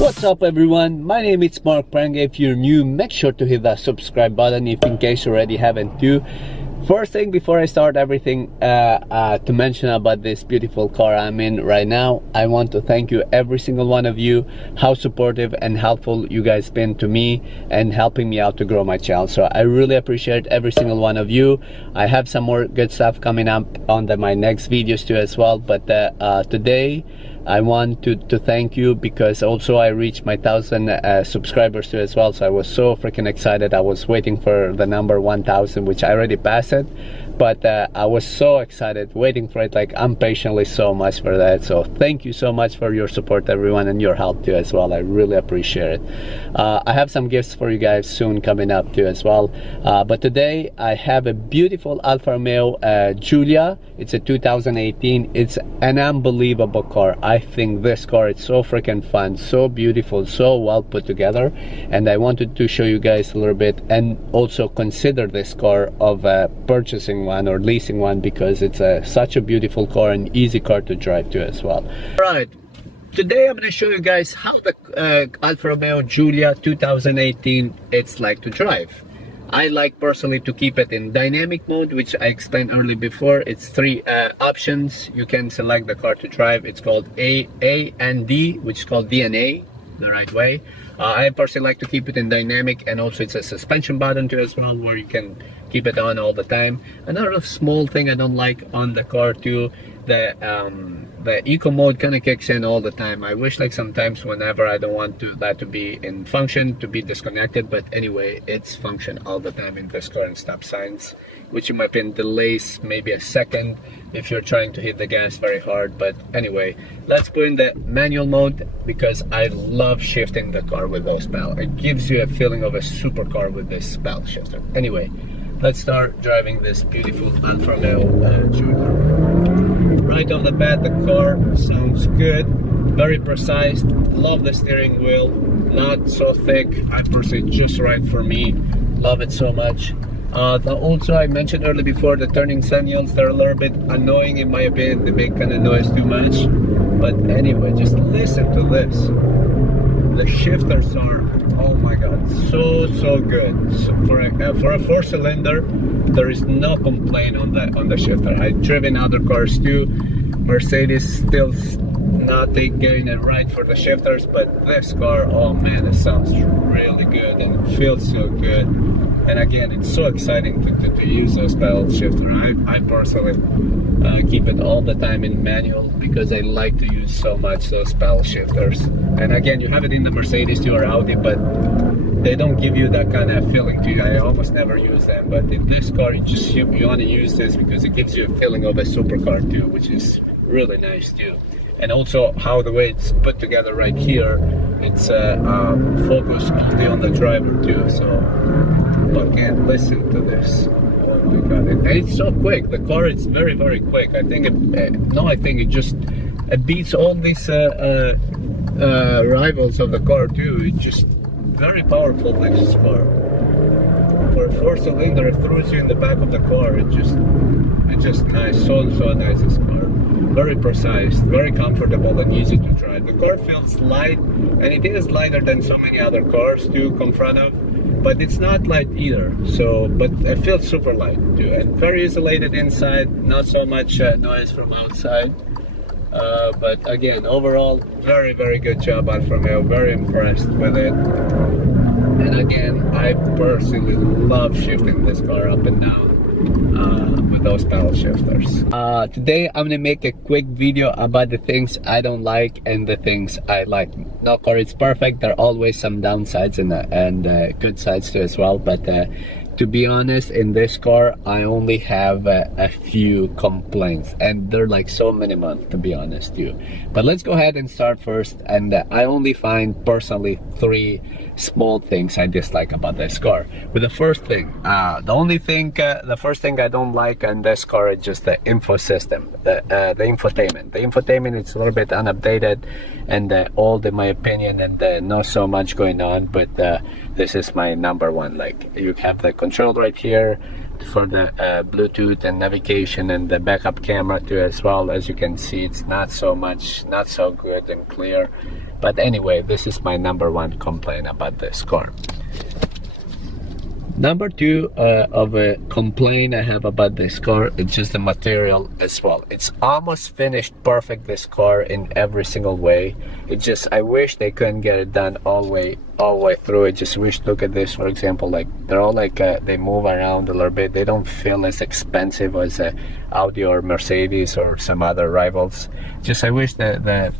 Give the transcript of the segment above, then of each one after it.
What's up everyone, my name is Mark Pranga. If you're new, make sure to hit that subscribe button if in case you already haven't too. First thing before I start everything to mention about this beautiful car I'm in right now, I want to thank you, every single one of you, how supportive and helpful you guys been to me and helping me out to grow my channel. So I really appreciate every single one of you. I have some more good stuff coming up on my next videos too as well, but today I want to thank you because also I reached my 1,000 subscribers too as well. So I was so freaking excited. I was waiting for the number 1,000, which I already passed it, but I was so excited waiting for it, like impatiently, so much for that. So thank you so much for your support everyone, and your help too as well. I really appreciate it. I have some gifts for you guys soon coming up too as well, but today I have a beautiful Alfa Romeo Giulia. It's a 2018. It's an unbelievable car. I think this car is so freaking fun, so beautiful, so well put together, and I wanted to show you guys a little bit and also consider this car of purchasing one or leasing one, because it's such a beautiful car and easy car to drive too as well. Right, today I'm going to show you guys how the Alfa Romeo Giulia 2018 it's like to drive. I like personally to keep it in dynamic mode, which I explained earlier before. It's three options. You can select the car to drive. It's called A and D, which is called D and A, the right way. I personally like to keep it in dynamic, and also it's a suspension button too as well, where you can keep it on all the time. Another small thing I don't like on the car too, the eco mode kind of kicks in all the time. I wish like sometimes whenever I don't want that to be in function, to be disconnected, but anyway, it's function all the time in this car, and stop signs, which in my opinion delays maybe a second if you're trying to hit the gas very hard. But anyway, let's go in the manual mode, because I love shifting the car with those pedals. It gives you a feeling of a supercar with this pedal shifter. Anyway, let's start driving this beautiful Alfa Romeo Giulia. Right off the bat, the car sounds good, very precise. Love the steering wheel, not so thick. I personally just right for me. Love it so much. Also, I mentioned earlier before, the turning signals, they're a little bit annoying in my opinion. They make kind of noise too much. But anyway, just listen to this. The shifters are, oh my god, so good. So for a four-cylinder, there is no complaint on the shifter. I've driven other cars too. Mercedes still not getting it right for the shifters, but this car, oh man, it sounds really good and it feels so good. And again, it's so exciting to use those pedal shifter. I personally keep it all the time in manual, because I like to use so much those pedal shifters. And again, you have it in the Mercedes too or Audi, but they don't give you that kind of feeling to you. I almost never use them, but in this car you want to use this because it gives you a feeling of a supercar too, which is really nice too. And also how the way it's put together right here, it's focused only on the driver too. So again, listen to this. Oh my god, and it's so quick. The car is very quick. I think it just beats all these rivals of the car too. It's just very powerful, like this car. For a four-cylinder, it throws you in the back of the car. It's just nice, so nice, this car. Very precise, very comfortable and easy to drive. The car feels light, and it is lighter than so many other cars to come front of, but it's not light either. So, but it feels super light too, and very isolated inside, not so much noise from outside. But again, overall, very good job, Alfa Romeo. Very impressed with it. And again, I personally love shifting this car up and down with those pedal shifters. Today I'm gonna make a quick video about the things I don't like and the things I like. No car is perfect. There are always some downsides and good sides too as well, but to be honest, in this car I only have a few complaints, and they're like so minimal, to be honest too. But let's go ahead and start first, and I only find personally 3 small things I dislike about this car. With the first thing, the first thing I don't like on this car is just the info system, the infotainment. The infotainment is a little bit unupdated and old in my opinion, and not so much going on, but this is my number one. Like, you have the control right here for the Bluetooth and navigation, and the backup camera too as well. As you can see, it's not so good and clear. But anyway, this is my number one complaint about this car. Number two of a complaint I have about this car, it's just the material as well. It's almost finished perfect, this car, in every single way. It just, I wish they couldn't get it done all the way through. I just wish, look at this, for example, like they're all like they move around a little bit. They don't feel as expensive as a Audi or Mercedes or some other rivals. Just, I wish that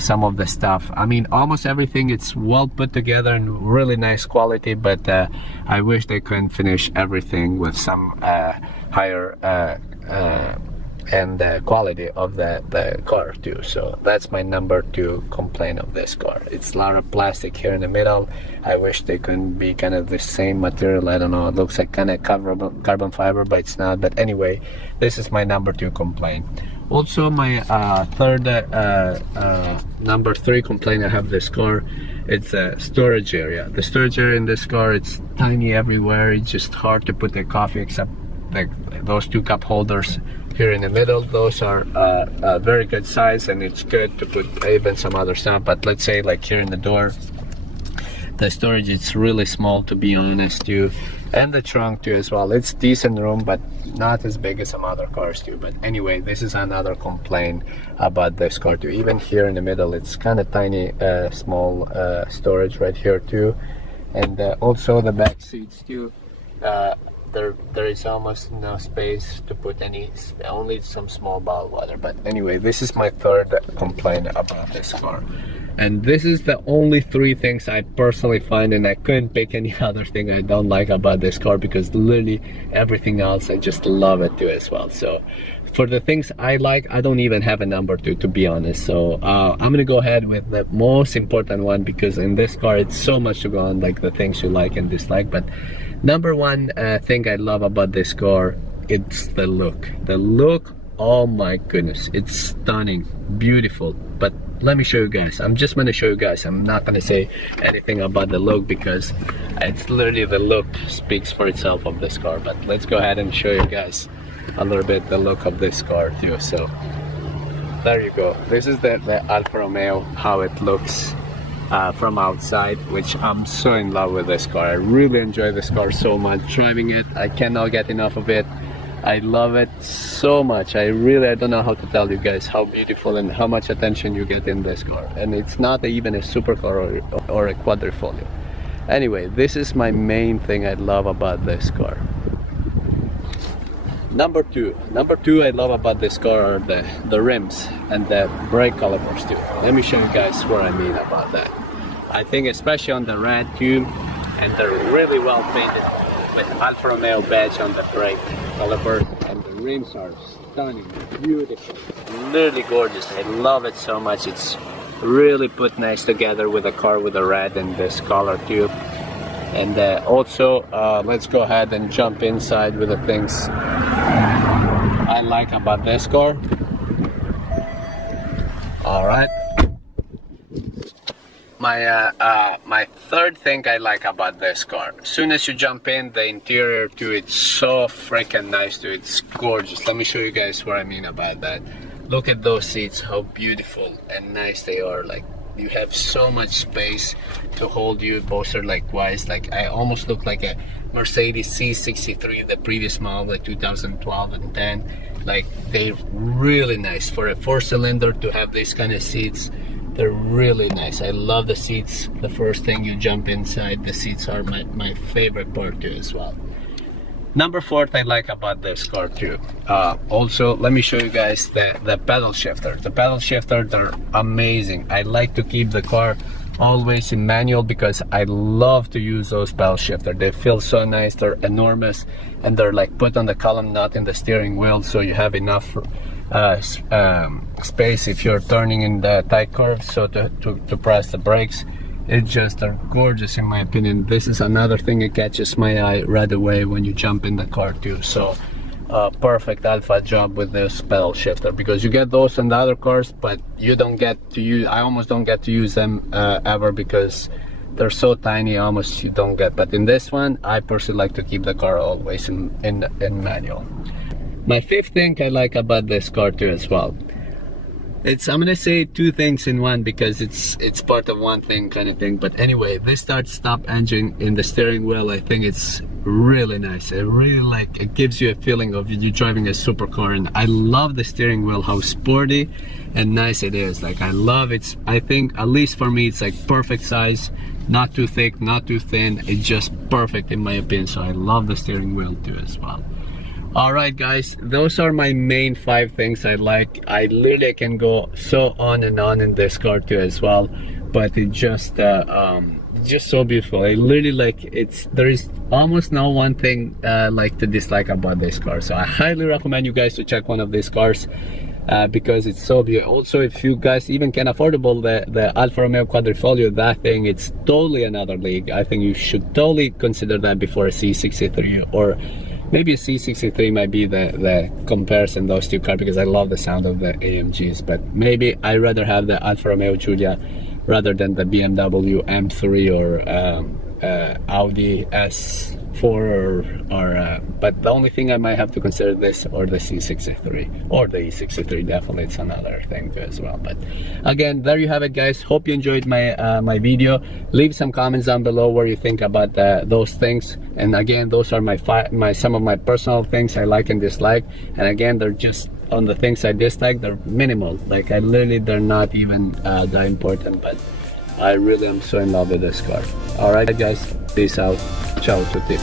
some of the stuff, I mean, almost everything, it's well put together and really nice quality, but I wish they couldn't finish everything with some higher and quality of the car too. So that's my number two complaint of this car. It's a lot of plastic here in the middle. I wish they couldn't be kind of the same material. I don't know, it looks like kind of carbon fiber, but it's not. But anyway, this is my number two complaint. Also, my number three complaint I have this car, it's a storage area. The storage area in this car, it's tiny everywhere. It's just hard to put the coffee, except like those two cup holders here in the middle. Those are a very good size, and it's good to put even some other stuff. But let's say like here in the door, the storage, it's really small, to be honest too, and the trunk too as well. It's decent room, but not as big as some other cars too. But anyway, this is another complaint about this car too. Even here in the middle, it's kind of tiny, small storage right here too. And also the back seats too, there is almost no space to put any, only some small bottled water. But anyway, this is my third complaint about this car. And this is the only three things I personally find, and I couldn't pick any other thing I don't like about this car, because literally everything else I just love it too as well. So for the things I like, I don't even have a number two, to be honest. So I'm gonna go ahead with the most important one, because in this car it's so much to go on, like the things you like and dislike. But number one thing I love about this car, it's the look. The look, oh my goodness, it's stunning, beautiful. But let me show you guys. I'm just going to show you guys. I'm not going to say anything about the look, because it's literally the look speaks for itself of this car. But let's go ahead and show you guys a little bit the look of this car too. So there you go. This is the Alfa Romeo, how it looks from outside, which I'm so in love with this car. I really enjoy this car so much. Driving it, I cannot get enough of it. I love it so much. I don't know how to tell you guys how beautiful and how much attention you get in this car. And it's not even a supercar or a quadrifoglio. Anyway, this is my main thing I love about this car. Number two I love about this car are the rims and the brake calipers too. Let me show you guys what I mean about that. I think especially on the red tube, and they're really well painted with Alfa Romeo badge on the brake caliper, and the rims are stunning, beautiful, literally gorgeous. I love it so much. It's really put nice together with a car with the red and this color too. And also let's go ahead and jump inside with the things I like about this car. All right, my third thing I like about this car, as soon as you jump in, the interior too, it's so freaking nice too. It's gorgeous. Let me show you guys what I mean about that. Look at those seats, how beautiful and nice they are. Like, you have so much space to hold you. Both are likewise. Like, I almost look like a Mercedes C63, the previous model, like 2012 and 10. Like, they're really nice for a four-cylinder to have these kind of seats. They're really nice. I love the seats. The first thing you jump inside, the seats are my favorite part too as well. Number four I like about this car too. Also, let me show you guys the pedal shifter. The pedal shifters are amazing. I like to keep the car always in manual because I love to use those pedal shifters. They feel so nice. They're enormous, and they're like put on the column, not in the steering wheel, so you have enough space if you're turning in the tight curves, so to press the brakes. It just are gorgeous in my opinion. This is another thing that catches my eye right away when you jump in the car too. So perfect Alfa job with this pedal shifter, because you get those on the other cars, but you don't get to use, I almost don't get to use them ever, because they're so tiny, almost you don't get. But in this one, I personally like to keep the car always in manual. My fifth thing I like about this car too as well, I'm gonna say two things in one because it's part of one thing kind of thing. But anyway, this start stop engine in the steering wheel, I think it's really nice. It really like, it gives you a feeling of you driving a supercar. And I love the steering wheel, how sporty and nice it is. Like I love it. I think at least for me it's like perfect size, not too thick, not too thin. It's just perfect in my opinion. So I love the steering wheel too as well. Alright guys, those are my main 5 things I like. I literally can go so on and on in this car too as well, but it just so beautiful. I literally like, there is almost no one thing like to dislike about this car. So I highly recommend you guys to check one of these cars because it's so beautiful. Also, if you guys even can affordable the Alfa Romeo Quadrifoglio, that thing, it's totally another league. I think you should totally consider that before a C63, or maybe a C63 might be the comparison, those two cars, because I love the sound of the AMGs. But maybe I'd rather have the Alfa Romeo Giulia rather than the BMW M3 or Audi S4 or but the only thing I might have to consider this or the C63 or the E63. Definitely it's another thing too as well. But again, there you have it guys. Hope you enjoyed my my video. Leave some comments down below what you think about those things. And again, those are some of my personal things I like and dislike. And again, they're just on the things I dislike, they're minimal. Like I literally, they're not even that important, but I really am so in love with this car. Alright guys, peace out. Ciao tutti.